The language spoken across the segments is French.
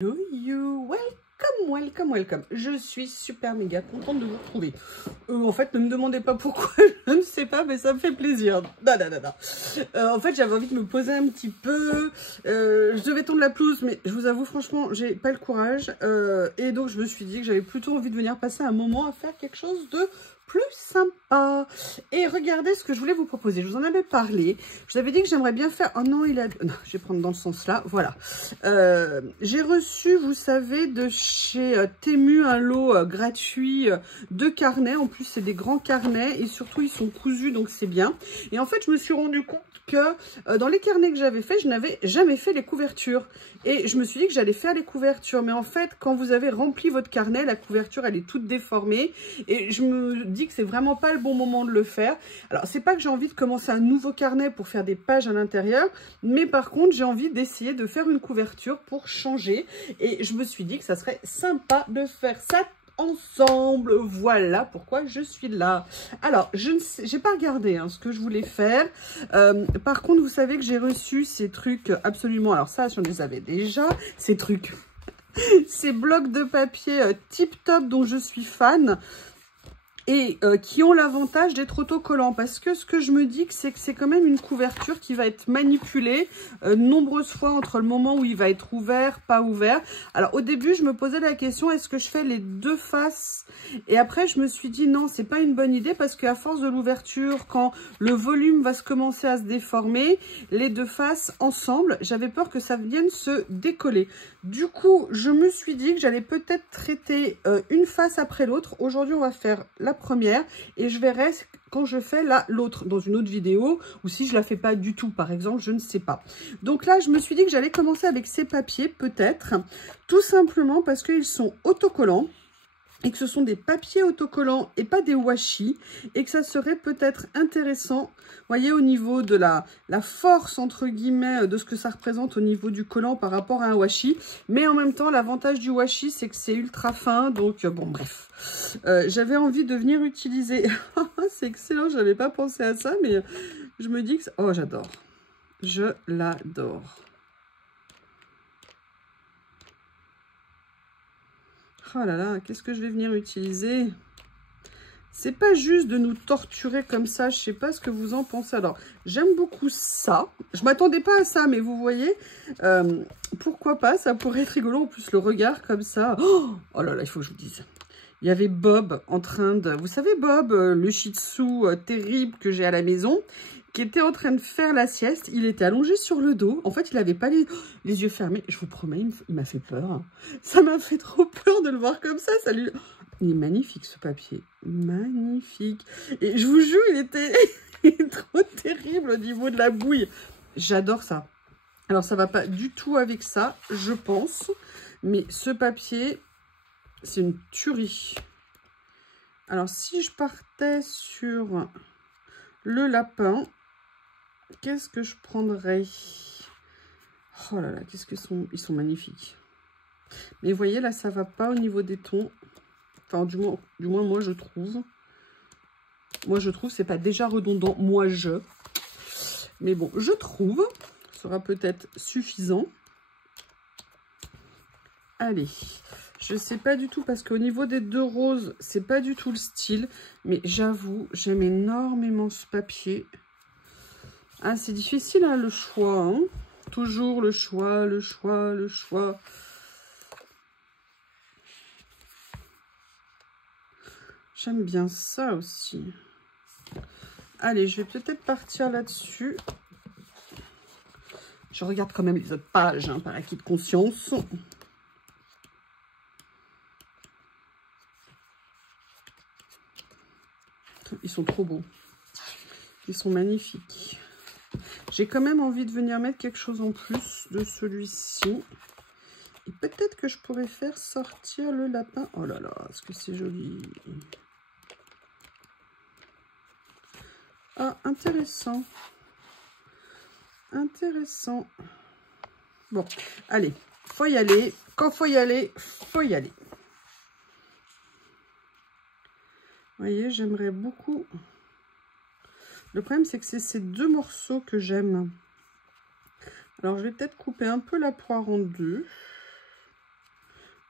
Hello you, welcome. Je suis super méga contente de vous retrouver. En fait, ne me demandez pas pourquoi, je ne sais pas, mais ça me fait plaisir. En fait, j'avais envie de me poser un petit peu. Je devais tondre la pelouse, mais je vous avoue, franchement, j'ai pas le courage. Et donc, je me suis dit que j'avais plutôt envie de venir passer un moment à faire quelque chose de plus sympa. Et regardez ce que je voulais vous proposer. Je vous en avais parlé. Je vous avais dit que j'aimerais bien faire... Oh non, il a... Non, je vais prendre dans le sens là. Voilà. J'ai reçu, vous savez, de chez Temu un lot gratuit de carnets. En plus, c'est des grands carnets et surtout, ils sont cousus, donc c'est bien. Et en fait, je me suis rendu compte que dans les carnets que j'avais fait, je n'avais jamais fait les couvertures. Et je me suis dit que j'allais faire les couvertures. Mais en fait, quand vous avez rempli votre carnet, la couverture, elle est toute déformée. Et je me dis que c'est vraiment pas le bon moment de le faire. Alors, c'est pas que j'ai envie de commencer un nouveau carnet pour faire des pages à l'intérieur. Mais par contre, j'ai envie d'essayer de faire une couverture pour changer. Et je me suis dit que ça serait sympa de faire ça ensemble. Voilà pourquoi je suis là. Alors, je ne sais, j'ai pas regardé ce que je voulais faire. Par contre, vous savez que j'ai reçu ces trucs absolument... Alors ça, je les avais déjà. Ces trucs, ces blocs de papier tip top dont je suis fan. Et qui ont l'avantage d'être autocollants. Parce que ce que je me dis, c'est que c'est quand même une couverture qui va être manipulée de nombreuses fois entre le moment où il va être ouvert, pas ouvert. Alors au début, je me posais la question, est-ce que je fais les deux faces? Et après, je me suis dit non, c'est pas une bonne idée parce qu'à force de l'ouverture, quand le volume va se commencer à se déformer, les deux faces ensemble, j'avais peur que ça vienne se décoller. Du coup, je me suis dit que j'allais peut-être traiter une face après l'autre. Aujourd'hui, on va faire la première et je verrai quand je fais l'autre dans une autre vidéo ou si je la fais pas du tout, par exemple, je ne sais pas. Donc là, je me suis dit que j'allais commencer avec ces papiers, peut-être, tout simplement parce qu'ils sont autocollants. Et que ce sont des papiers autocollants et pas des washi, et que ça serait peut-être intéressant, voyez, au niveau de la force, entre guillemets, de ce que ça représente au niveau du collant par rapport à un washi. Mais en même temps, l'avantage du washi, c'est que c'est ultra fin, donc bon, bref. J'avais envie de venir utiliser... C'est excellent, je n'avais pas pensé à ça, mais je me dis que... Oh, j'adore. Je l'adore. Oh là là, qu'est-ce que je vais venir utiliser? C'est pas juste de nous torturer comme ça, je sais pas ce que vous en pensez. Alors, j'aime beaucoup ça. Je m'attendais pas à ça, mais vous voyez, pourquoi pas, ça pourrait être rigolo. En plus, le regard comme ça. Oh là là, il faut que je vous dise. Il y avait Bob en train de... Vous savez, Bob, le shih tzu terrible que j'ai à la maison, qui était en train de faire la sieste. Il était allongé sur le dos. En fait, il n'avait pas les yeux fermés. Je vous promets, il m'a fait peur. Ça m'a fait trop peur de le voir comme ça. Ça lui... Il est magnifique, ce papier. Magnifique. Et je vous jure, il est trop terrible au niveau de la bouille. J'adore ça. Alors, ça ne va pas du tout avec ça, je pense. Mais ce papier... C'est une tuerie. Alors, si je partais sur le lapin, qu'est-ce que je prendrais? Oh là là, qu'est-ce que ils sont magnifiques. Mais vous voyez, là, ça va pas au niveau des tons. Enfin, du moins moi, je trouve. Moi, je trouve, c'est pas déjà redondant. Moi, Mais bon, je trouve. Ça sera peut-être suffisant. Allez. Je sais pas du tout parce qu'au niveau des deux roses, c'est pas du tout le style. Mais j'avoue, j'aime énormément ce papier. Ah, c'est difficile le choix. Hein, toujours le choix. J'aime bien ça aussi. Allez, je vais peut-être partir là-dessus. Je regarde quand même les autres pages par acquis de conscience. Ils sont trop beaux. Ils sont magnifiques. J'ai quand même envie de venir mettre quelque chose en plus de celui-ci. Et peut-être que je pourrais faire sortir le lapin. Oh là là, est-ce que c'est joli. Ah, intéressant. Intéressant. Bon, allez, faut y aller. Quand faut y aller, faut y aller. Vous voyez, j'aimerais beaucoup... Le problème, c'est que c'est ces deux morceaux que j'aime. Alors, je vais peut-être couper un peu la poire en deux.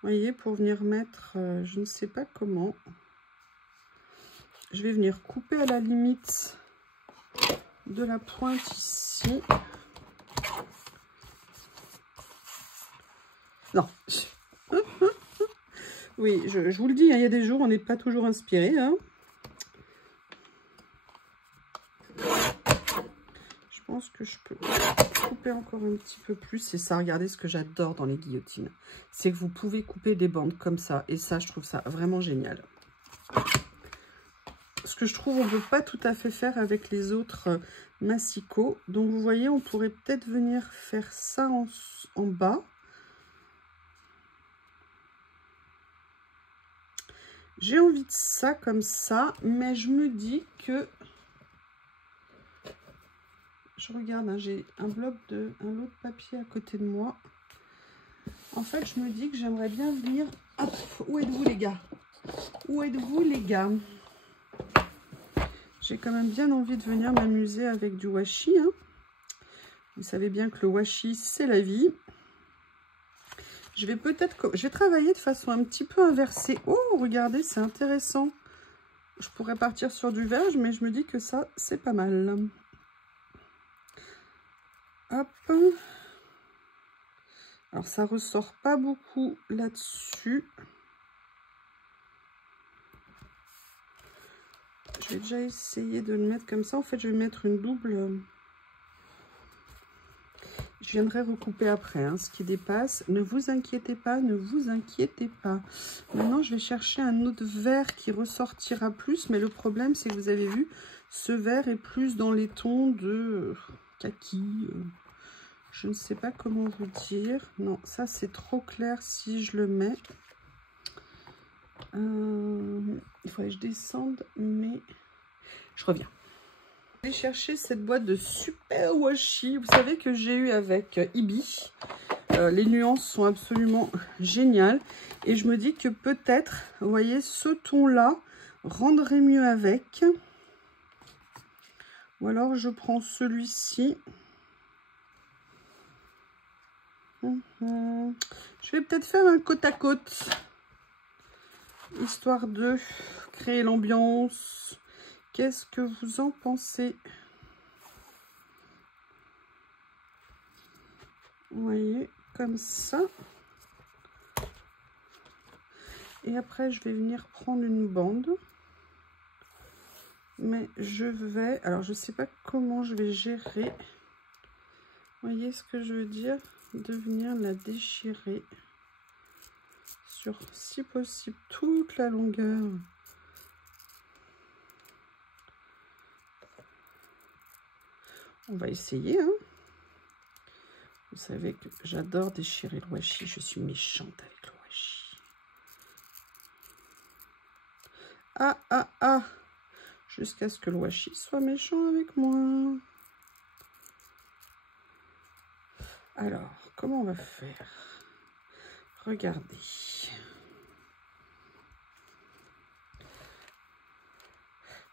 voyez, pour venir mettre, je ne sais pas comment. Je vais venir couper à la limite de la pointe ici. Non. Oui, je vous le dis, hein, il y a des jours, on n'est pas toujours inspiré. Hein. Je pense que je peux couper encore un petit peu plus. C'est ça, regardez ce que j'adore dans les guillotines. C'est que vous pouvez couper des bandes comme ça. Et ça, je trouve ça vraiment génial. Ce que je trouve, on ne peut pas tout à fait faire avec les autres massicots. Donc, vous voyez, on pourrait peut-être venir faire ça en bas. J'ai envie de ça comme ça, mais je me dis que... Je regarde, hein, j'ai un bloc un lot de papier à côté de moi. En fait, je me dis que j'aimerais bien venir... Hop, où êtes-vous les gars? Où êtes-vous les gars? J'ai quand même bien envie de venir m'amuser avec du washi. Hein. Vous savez bien que le washi, c'est la vie. Je vais travailler de façon un petit peu inversée. Oh, regardez, c'est intéressant. Je pourrais partir sur du verge, mais je me dis que ça, c'est pas mal. Hop. Alors, ça ressort pas beaucoup là-dessus. Je vais déjà essayer de le mettre comme ça. En fait, je vais mettre une double... Je viendrai recouper après, hein, ce qui dépasse. Ne vous inquiétez pas, ne vous inquiétez pas. Maintenant, je vais chercher un autre vert qui ressortira plus. Mais le problème, c'est que vous avez vu, ce vert est plus dans les tons de kaki. Je ne sais pas comment vous dire. Non, ça, c'est trop clair si je le mets. Il faudrait que je descende, mais je reviens. Je vais chercher cette boîte de super washi, vous savez, que j'ai eu avec Ibi. Les nuances sont absolument géniales. Et je me dis que peut-être, vous voyez, ce ton-là rendrait mieux avec. Ou alors je prends celui-ci. Je vais peut-être faire un côte à côte. Histoire de créer l'ambiance. Qu'est-ce que vous en pensez? Vous voyez, comme ça. Et après, je vais venir prendre une bande. Mais je vais... Alors, je ne sais pas comment je vais gérer. Vous voyez ce que je veux dire? De venir la déchirer sur, si possible, toute la longueur. On va essayer, hein. Vous savez que j'adore déchirer le washi. Je suis méchante avec le washi. Ah, ah, ah. Jusqu'à ce que le washi soit méchant avec moi. Alors, comment on va faire? Regardez.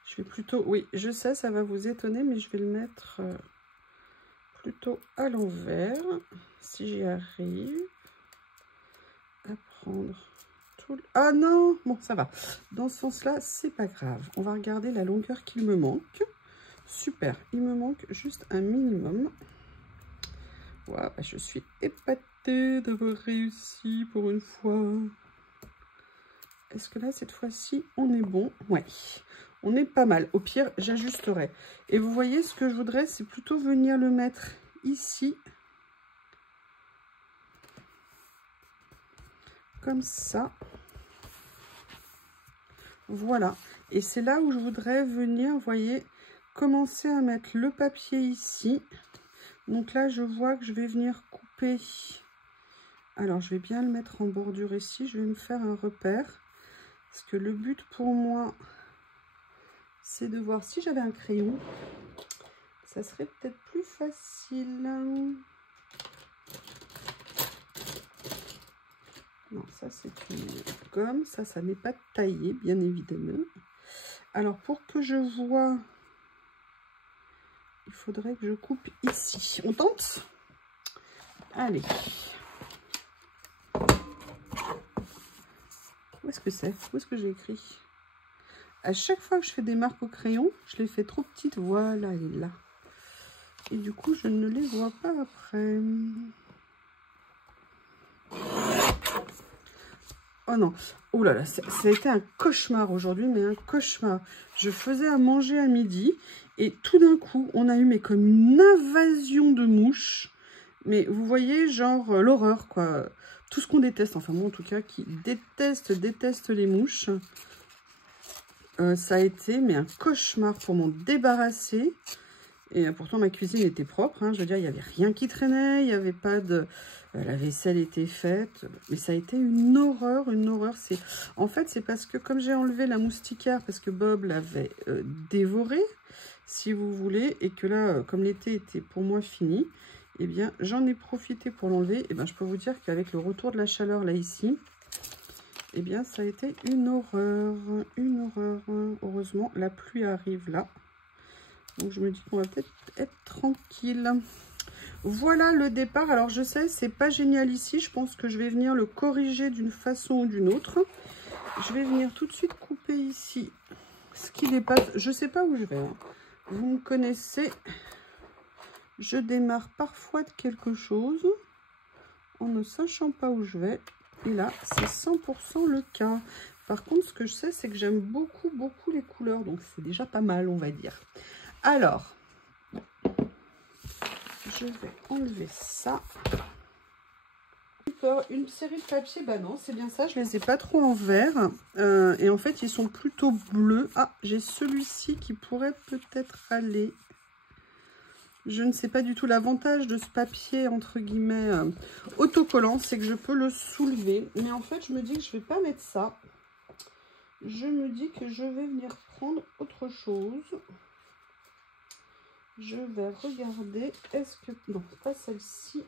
Je vais plutôt... Oui, je sais, ça va vous étonner, mais je vais le mettre plutôt à l'envers. Si j'y arrive. À prendre tout... Ah non! Bon, ça va. Dans ce sens-là, c'est pas grave. On va regarder la longueur qu'il me manque. Super. Il me manque juste un minimum. Wow, je suis épatée d'avoir réussi pour une fois. Est-ce que là, cette fois-ci, on est bon? Ouais, on est pas mal. Au pire, j'ajusterai. Et vous voyez, ce que je voudrais, c'est plutôt venir le mettre ici. Comme ça. Voilà. Et c'est là où je voudrais venir, vous voyez, commencer à mettre le papier ici. Donc là, je vois que je vais venir couper. Alors, je vais bien le mettre en bordure ici. Je vais me faire un repère. Parce que le but pour moi, c'est de voir si j'avais un crayon. Ça serait peut-être plus facile. Non, ça c'est une gomme. Ça n'est pas taillé, bien évidemment. Alors, pour que je vois... Il faudrait que je coupe ici. On tente? Allez. ce que c'est. Où est-ce que j'ai écrit? À chaque fois que je fais des marques au crayon, je les fais trop petites. Voilà, elle est là. Et du coup, je ne les vois pas après. Oh non. Oh là là, ça a été un cauchemar aujourd'hui, mais un cauchemar. Je faisais à manger à midi et tout d'un coup, on a eu mais comme une invasion de mouches. Mais vous voyez, genre l'horreur, quoi. Tout ce qu'on déteste, enfin moi en tout cas, qui déteste les mouches. Ça a été mais un cauchemar pour m'en débarrasser. Et pourtant ma cuisine était propre, hein. Je veux dire, il n'y avait rien qui traînait, il n'y avait pas de... la vaisselle était faite, mais ça a été une horreur, une horreur. En fait, c'est parce que comme j'ai enlevé la moustiquaire, parce que Bob l'avait dévoré, si vous voulez, et que là, comme l'été était pour moi fini, eh bien, j'en ai profité pour l'enlever. Et bien, je peux vous dire qu'avec le retour de la chaleur là ici, eh bien, ça a été une horreur, une horreur. Heureusement, la pluie arrive là. Donc, je me dis qu'on va peut-être être tranquille. Voilà le départ. Alors, je sais, c'est pas génial ici. Je pense que je vais venir le corriger d'une façon ou d'une autre. Je vais venir tout de suite couper ici ce qui dépasse. Je sais pas où je vais, hein. Vous me connaissez. Je démarre parfois de quelque chose en ne sachant pas où je vais. Et là, c'est 100% le cas. Par contre, ce que je sais, c'est que j'aime beaucoup les couleurs. Donc, c'est déjà pas mal, on va dire. Alors, je vais enlever ça. Une série de papiers, bah non, c'est bien ça. Je les ai pas trop en vert. Et en fait, ils sont plutôt bleus. Ah, j'ai celui-ci qui pourrait peut-être aller. Je ne sais pas du tout. L'avantage de ce papier, entre guillemets, autocollant, c'est que je peux le soulever. Mais en fait, je me dis que je ne vais pas mettre ça. Je me dis que je vais venir prendre autre chose. Je vais regarder. Est-ce que... Non, pas celle-ci.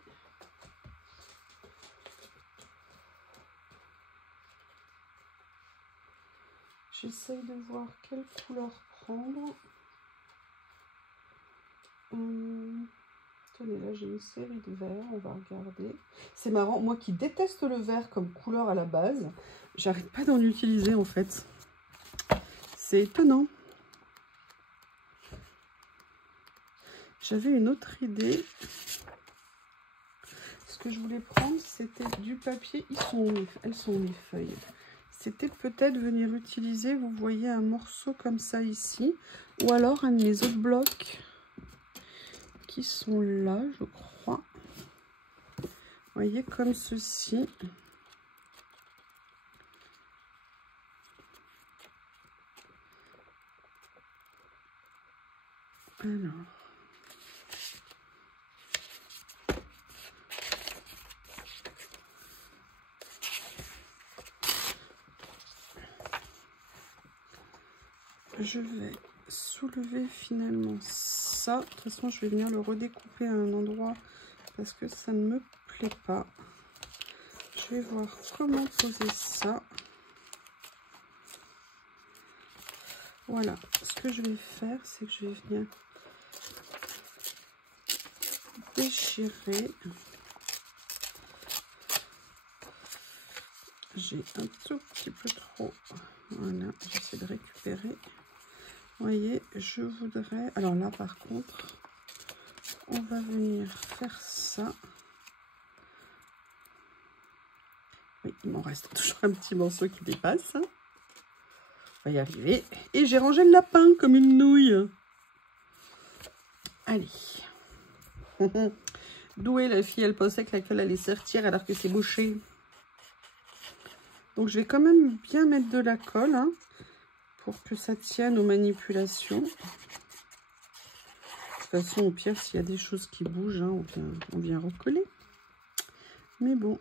J'essaye de voir quelle couleur prendre. Tenez, là j'ai une série de verts, on va regarder. C'est marrant, moi qui déteste le vert comme couleur à la base, j'arrête pas d'en utiliser en fait. C'est étonnant. J'avais une autre idée. Ce que je voulais prendre, c'était du papier. Elles sont où les feuilles? C'était peut-être venir utiliser, vous voyez, un morceau comme ça ici. Ou alors un de mes autres blocs qui sont là, je crois. Vous voyez, comme ceci. Alors. Je vais soulever finalement ça. De toute façon, je vais venir le redécouper à un endroit parce que ça ne me plaît pas. Je vais voir comment poser ça. Voilà. Ce que je vais faire, c'est que je vais venir déchirer. J'ai un tout petit peu trop. Voilà, j'essaie de récupérer. Vous voyez, je voudrais... Alors là, par contre, on va venir faire ça. Oui, il m'en reste toujours un petit morceau qui dépasse. On va y arriver. Et j'ai rangé le lapin comme une nouille. Allez. Douée, la fille, elle pensait que la colle allait sortir alors que c'est bouché. Donc, je vais quand même bien mettre de la colle, hein, pour que ça tienne aux manipulations. De toute façon, au pire, s'il y a des choses qui bougent, hein, on vient recoller. Mais bon,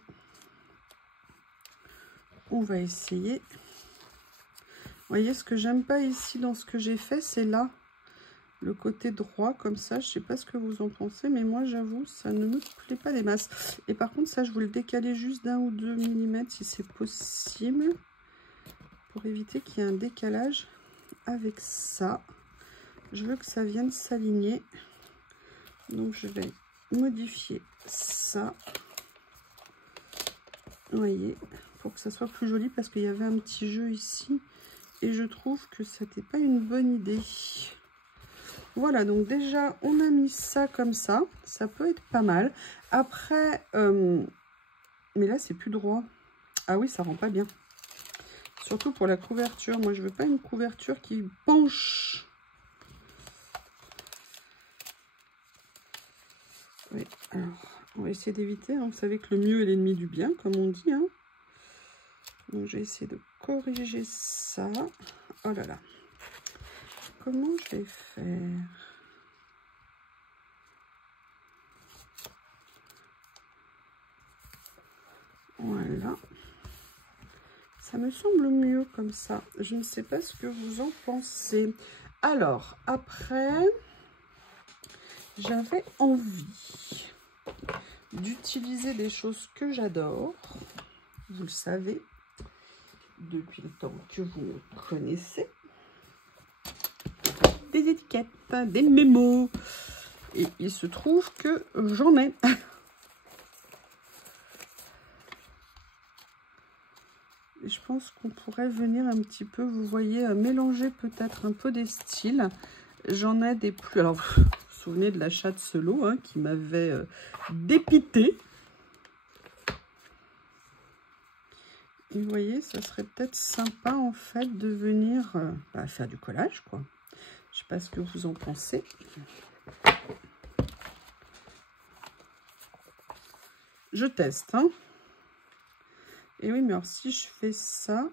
on va essayer. Vous voyez, ce que j'aime pas ici dans ce que j'ai fait, c'est là, le côté droit, comme ça. Je sais pas ce que vous en pensez, mais moi, j'avoue, ça ne me plaît pas des masses. Et par contre, ça, je voulais le décaler juste d'1 ou 2 mm, si c'est possible, pour éviter qu'il y ait un décalage avec ça. Je veux que ça vienne s'aligner. Donc, je vais modifier ça. Vous voyez, pour que ça soit plus joli parce qu'il y avait un petit jeu ici. Et je trouve que c'était pas une bonne idée. Voilà, donc déjà, on a mis ça comme ça. Ça peut être pas mal. Après, mais là, c'est plus droit. Ah oui, ça rend pas bien. Surtout pour la couverture. Moi, je veux pas une couverture qui penche. Oui, alors, on va essayer d'éviter. Hein. Vous savez que le mieux est l'ennemi du bien, comme on dit. Hein. Donc, j'ai essayé de corriger ça. Oh là là. Comment je vais faire? Voilà. Ça me semble mieux comme ça. Je ne sais pas ce que vous en pensez. Alors, après, j'avais envie d'utiliser des choses que j'adore. Vous le savez, depuis le temps que vous me connaissez. Des étiquettes, des mémos. Et il se trouve que j'en ai. Et je pense qu'on pourrait venir un petit peu, vous voyez, mélanger peut-être un peu des styles. J'en ai des plus... Alors, vous vous souvenez de l'achat de ce lot hein, qui m'avait dépité. Et vous voyez, ça serait peut-être sympa en fait de venir faire du collage, quoi. Je ne sais pas ce que vous en pensez. Je teste, hein. Et oui, mais alors si je fais ça,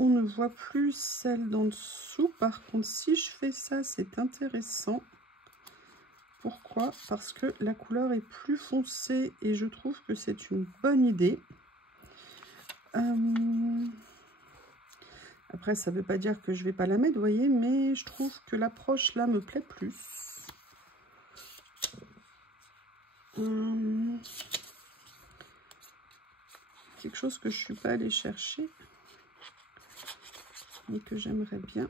on ne voit plus celle d'en dessous. Par contre, si je fais ça, c'est intéressant. Pourquoi? Parce que la couleur est plus foncée et je trouve que c'est une bonne idée. Après, ça ne veut pas dire que je ne vais pas la mettre, vous voyez, mais je trouve que l'approche là me plaît plus. Quelque chose que je ne suis pas allée chercher, mais que j'aimerais bien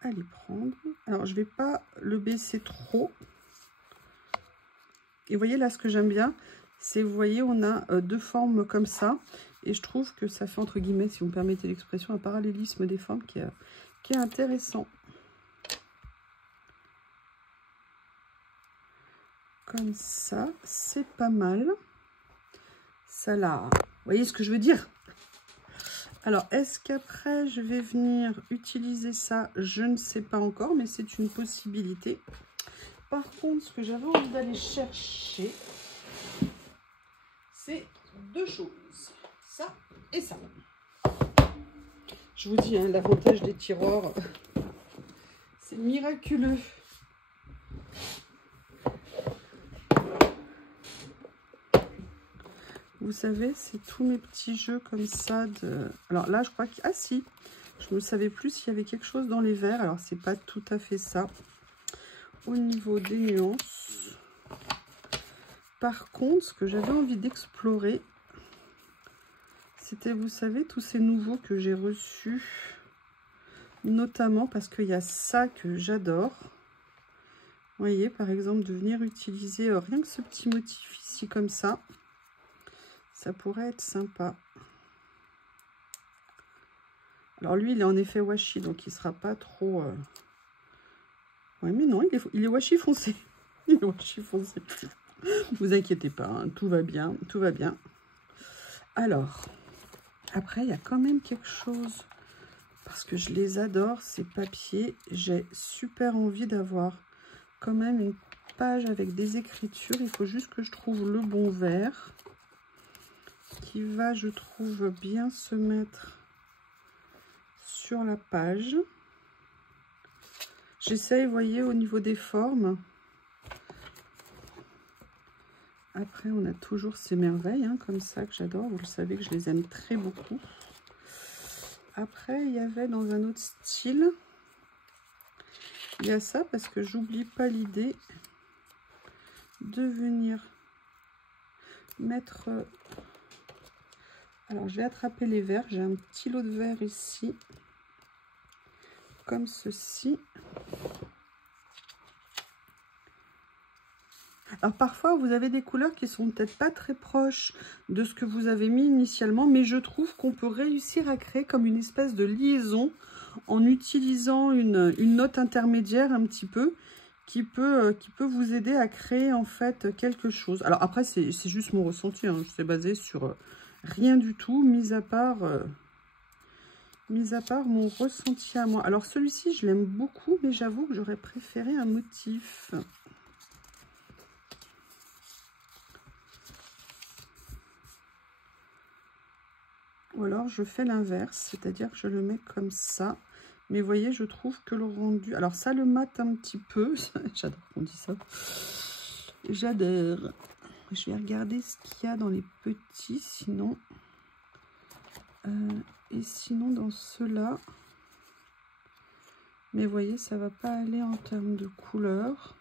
aller prendre. Alors, je ne vais pas le baisser trop. Et vous voyez, là, ce que j'aime bien, c'est, vous voyez, on a deux formes comme ça. Et je trouve que ça fait, entre guillemets, si vous me permettez l'expression, un parallélisme des formes qui est intéressant. Comme ça, c'est pas mal. Ça là, vous voyez ce que je veux dire? Alors, est-ce qu'après, je vais venir utiliser ça? Je ne sais pas encore, mais c'est une possibilité. Par contre, ce que j'avais envie d'aller chercher, c'est deux choses. Ça et ça. Je vous dis, hein, l'avantage des tiroirs, c'est miraculeux. Vous savez, c'est tous mes petits jeux comme ça de... Alors là, je crois que... Ah si, je ne savais plus s'il y avait quelque chose dans les verres. Alors, c'est pas tout à fait ça. Au niveau des nuances. Par contre, ce que j'avais envie d'explorer, c'était, vous savez, tous ces nouveaux que j'ai reçus. Notamment parce qu'il y a ça que j'adore. Vous voyez, par exemple, de venir utiliser rien que ce petit motif ici comme ça. Ça pourrait être sympa. Alors lui, il est en effet washi, donc il ne sera pas trop... Ouais, mais non, il est washi foncé. Il est washi foncé. Vous inquiétez pas, hein, tout va bien, tout va bien. Alors, après, il y a quand même quelque chose, parce que je les adore, ces papiers. J'ai super envie d'avoir quand même une page avec des écritures. Il faut juste que je trouve le bon vert qui va, je trouve, bien se mettre sur la page. J'essaye, vous voyez, au niveau des formes. Après, on a toujours ces merveilles, hein, comme ça, que j'adore. Vous le savez que je les aime très beaucoup. Après, il y avait dans un autre style, il y a ça, parce que j'oublie pas l'idée de venir mettre... Alors, je vais attraper les verres. J'ai un petit lot de verres ici, comme ceci. Alors parfois, vous avez des couleurs qui sont peut-être pas très proches de ce que vous avez mis initialement, mais je trouve qu'on peut réussir à créer comme une espèce de liaison en utilisant une note intermédiaire un petit peu, qui peut vous aider à créer en fait quelque chose. Alors après, c'est juste mon ressenti, hein. Je suis basée sur rien du tout, mis à part mon ressenti à moi. Alors celui-ci, je l'aime beaucoup, mais j'avoue que j'aurais préféré un motif. Ou alors je fais l'inverse, c'est-à-dire que je le mets comme ça. Mais vous voyez, je trouve que le rendu... Alors ça le mate un petit peu. J'adore qu'on dit ça. J'adore. Je vais regarder ce qu'il y a dans les petits, sinon... et sinon dans ceux-là... Mais vous voyez, ça va pas aller en termes de couleur.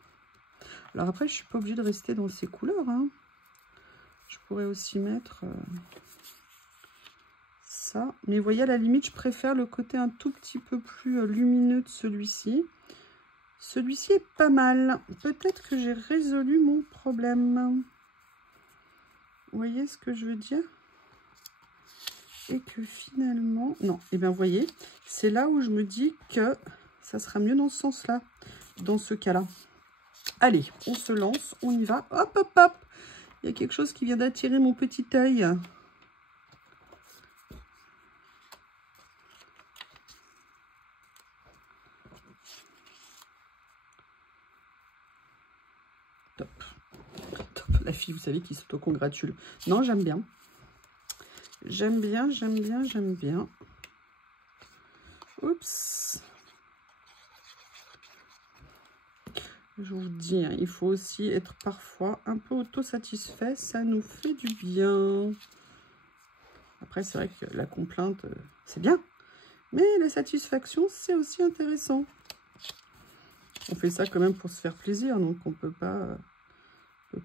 Alors après, je suis pas obligée de rester dans ces couleurs, hein. Je pourrais aussi mettre... ça. Mais vous voyez, à la limite, je préfère le côté un tout petit peu plus lumineux de celui-ci. Celui-ci est pas mal. Peut-être que j'ai résolu mon problème. Vous voyez ce que je veux dire? Et que finalement... Non, et bien vous voyez, c'est là où je me dis que ça sera mieux dans ce sens-là, dans ce cas-là. Allez, on se lance, on y va. Hop, hop, hop. Il y a quelque chose qui vient d'attirer mon petit œil. Top. Top. La fille, vous savez, qui s'auto-congratule. Non, j'aime bien. J'aime bien, j'aime bien, j'aime bien. Oups. Je vous dis, hein, il faut aussi être parfois un peu autosatisfait. Ça nous fait du bien. Après, c'est vrai que la complainte, c'est bien. Mais la satisfaction, c'est aussi intéressant. On fait ça quand même pour se faire plaisir. Donc, on peut pas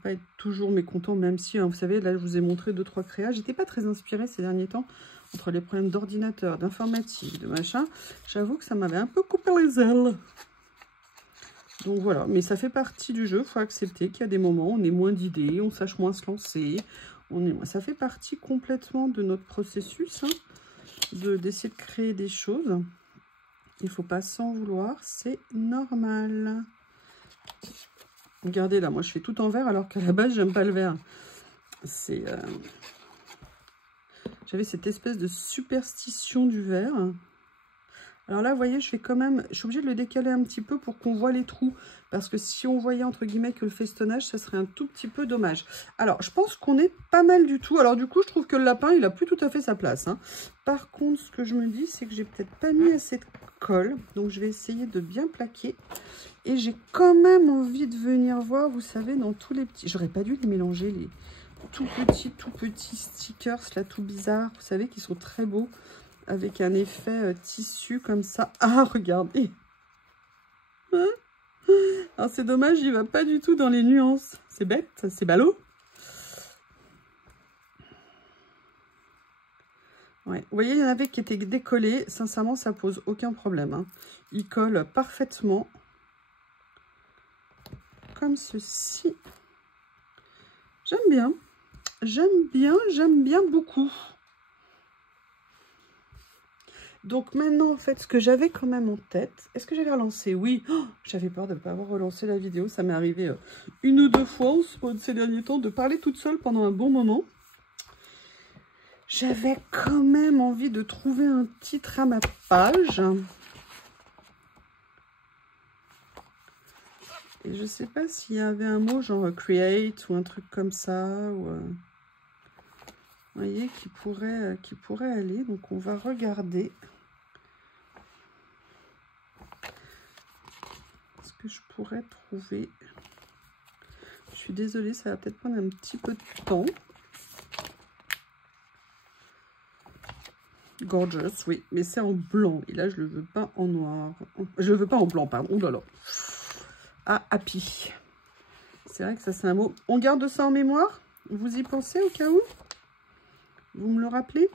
être toujours mécontent, même si, hein, vous savez, là, je vous ai montré 2-3 créas. J'étais pas très inspirée ces derniers temps. Entre les problèmes d'ordinateur, d'informatique, de machin. J'avoue que ça m'avait un peu coupé les ailes. Donc voilà, mais ça fait partie du jeu. Il faut accepter qu'il y a des moments où on est moins d'idées, on sache moins se lancer. Ça fait partie complètement de notre processus, hein, d'essayer de créer des choses. Il ne faut pas s'en vouloir, c'est normal. Regardez là, moi je fais tout en vert alors qu'à la base j'aime pas le vert. C'est j'avais cette espèce de superstition du vert. Alors là, vous voyez, je suis obligée de le décaler un petit peu pour qu'on voit les trous. Parce que si on voyait, entre guillemets, que le festonnage, ça serait un tout petit peu dommage. Alors, je pense qu'on est pas mal du tout. Alors, du coup, je trouve que le lapin, il a plus tout à fait sa place, hein. Par contre, ce que je me dis, c'est que j'ai peut-être pas mis assez de colle. Donc, je vais essayer de bien plaquer. Et j'ai quand même envie de venir voir, vous savez, dans tous les petits... J'aurais pas dû les mélanger, les tout petits stickers, là, tout bizarres. Vous savez, qui sont très beaux. Avec un effet tissu comme ça. Ah, regardez. Hein? Alors, c'est dommage, il va pas du tout dans les nuances. C'est bête, c'est ballot. Ouais. Vous voyez, il y en avait qui étaient décollés. Sincèrement, ça pose aucun problème, hein. Il colle parfaitement. Comme ceci. J'aime bien. J'aime bien beaucoup. Donc maintenant, en fait, ce que j'avais quand même en tête, est-ce que j'avais relancé? Oui, oh, j'avais peur de ne pas avoir relancé la vidéo. Ça m'est arrivé une ou deux fois ces derniers temps de parler toute seule pendant un bon moment. J'avais quand même envie de trouver un titre à ma page. Et je ne sais pas s'il y avait un mot genre create ou un truc comme ça. Ou, vous voyez, qui pourrait aller. Donc on va regarder. Que je pourrais trouver. Je suis désolée, ça va peut-être prendre un petit peu de temps. Gorgeous, oui, mais c'est en blanc. Et là, je le veux pas en noir. Je le veux pas en blanc, pardon. Ouh là là. Ah, happy. C'est vrai que ça, c'est un mot. On garde ça en mémoire? Vous y pensez au cas où? Vous me le rappelez?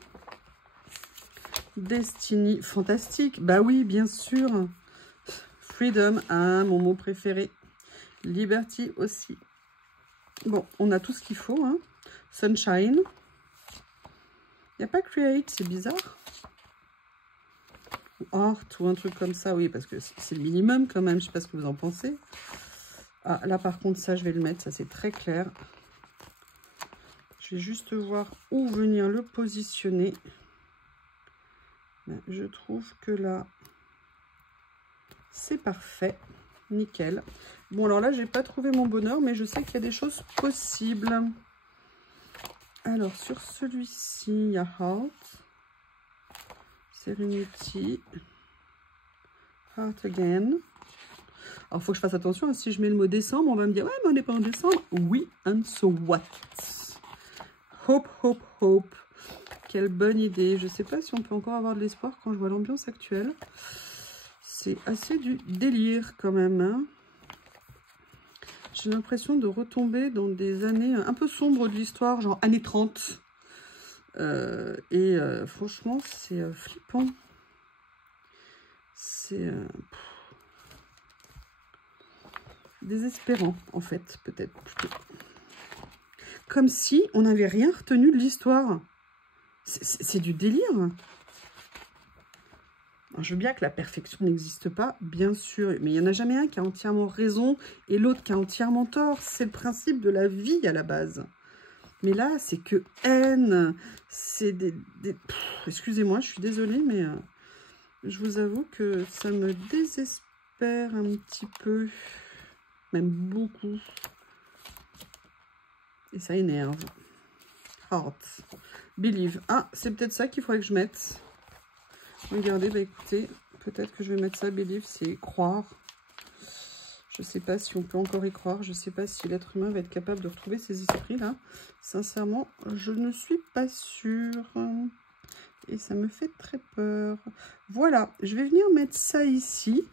Destiny, fantastique. Bah oui, bien sûr. Freedom, mon mot préféré. Liberty aussi. Bon, on a tout ce qu'il faut. Hein. Sunshine. Il n'y a pas Create, c'est bizarre. Art ou un truc comme ça, oui, parce que c'est le minimum quand même. Je ne sais pas ce que vous en pensez. Ah, là, par contre, ça, je vais le mettre. Ça, c'est très clair. Je vais juste voir où venir le positionner. Ben, je trouve que là, c'est parfait. Nickel. Bon, alors là, j'ai pas trouvé mon bonheur, mais je sais qu'il y a des choses possibles. Alors, sur celui-ci, il y a Heart, Serenity, Heart Again. Alors, il faut que je fasse attention. Hein, si je mets le mot décembre, on va me dire, ouais, mais on n'est pas en décembre. Oui, and so what? Hope, hope, hope. Quelle bonne idée. Je ne sais pas si on peut encore avoir de l'espoir quand je vois l'ambiance actuelle. C'est assez du délire quand même. Hein. J'ai l'impression de retomber dans des années un peu sombres de l'histoire, genre années 30. Franchement, c'est flippant. C'est désespérant, en fait, peut-être plutôt. Comme si on n'avait rien retenu de l'histoire. C'est du délire. Alors, je veux bien que la perfection n'existe pas, bien sûr, mais il n'y en a jamais un qui a entièrement raison et l'autre qui a entièrement tort. C'est le principe de la vie à la base. Mais là, c'est que haine, c'est excusez-moi, je suis désolée, mais je vous avoue que ça me désespère un petit peu, même beaucoup. Et ça énerve. Heart. Believe. Ah, c'est peut-être ça qu'il faudrait que je mette. Regardez, bah écoutez, peut-être que je vais mettre ça. Believe, c'est croire. Je ne sais pas si on peut encore y croire. Je ne sais pas si l'être humain va être capable de retrouver ses esprits là. Sincèrement, je ne suis pas sûre. Et ça me fait très peur. Voilà, je vais venir mettre ça ici.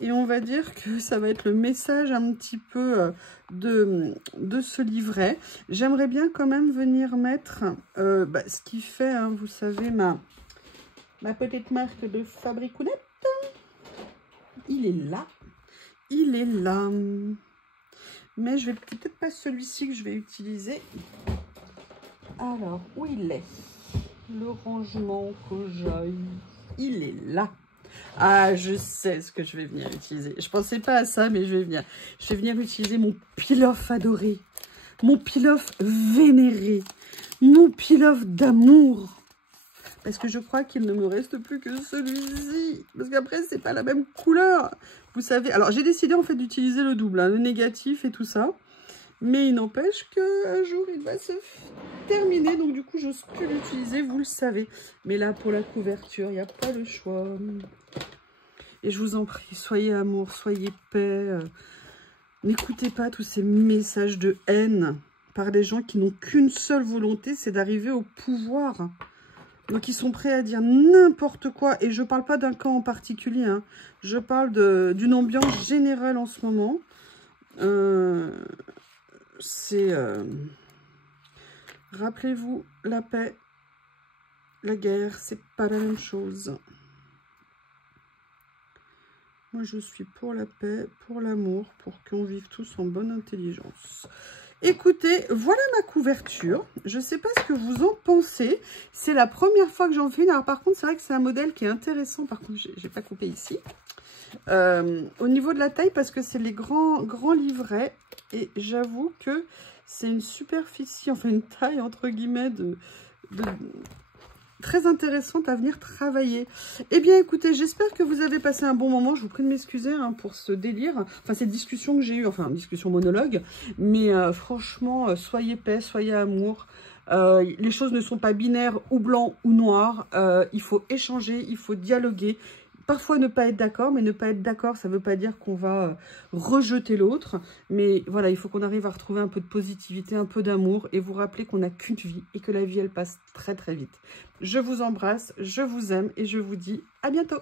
Et on va dire que ça va être le message un petit peu de ce livret. J'aimerais bien quand même venir mettre ce qui fait, hein, vous savez, ma petite marque de Fabricounette. Il est là. Il est là. Mais je vais peut-être pas celui-ci que je vais utiliser. Alors, où il est? Le rangement que j'aille. Il est là. Ah, je sais ce que je vais venir utiliser. Je pensais pas à ça, mais je vais venir utiliser mon peel-off adoré. Mon peel-off vénéré. Mon peel-off d'amour. Parce que je crois qu'il ne me reste plus que celui-ci. Parce qu'après, c'est pas la même couleur. Vous savez, alors j'ai décidé en fait d'utiliser le double, hein, le négatif et tout ça. Mais il n'empêche qu'un jour, il va se terminer. Donc du coup, j'ose plus l'utiliser, vous le savez. Mais là, pour la couverture, il n'y a pas le choix. Et je vous en prie, soyez amour, soyez paix. N'écoutez pas tous ces messages de haine par des gens qui n'ont qu'une seule volonté, c'est d'arriver au pouvoir. Donc, ils sont prêts à dire n'importe quoi. Et je ne parle pas d'un camp en particulier. Hein. Je parle d'une ambiance générale en ce moment. Rappelez-vous, la paix, la guerre, c'est pas la même chose. Moi, je suis pour la paix, pour l'amour, pour qu'on vive tous en bonne intelligence. Écoutez, voilà ma couverture. Je ne sais pas ce que vous en pensez. C'est la première fois que j'en fais une. Alors par contre, c'est vrai que c'est un modèle qui est intéressant. Par contre, je n'ai pas coupé ici. Au niveau de la taille, parce que c'est les grands livrets. Et j'avoue que c'est une superficie, enfin une taille entre guillemets très intéressante à venir travailler. Eh bien, écoutez, j'espère que vous avez passé un bon moment. Je vous prie de m'excuser hein, pour ce délire, enfin cette discussion que j'ai eue, enfin discussion monologue. Mais franchement, soyez paix, soyez amour. Les choses ne sont pas binaires ou blanc ou noir. Il faut échanger, il faut dialoguer. Parfois ne pas être d'accord, mais ne pas être d'accord, ça ne veut pas dire qu'on va rejeter l'autre. Mais voilà, il faut qu'on arrive à retrouver un peu de positivité, un peu d'amour et vous rappeler qu'on n'a qu'une vie et que la vie, elle passe très très vite. Je vous embrasse, je vous aime et je vous dis à bientôt.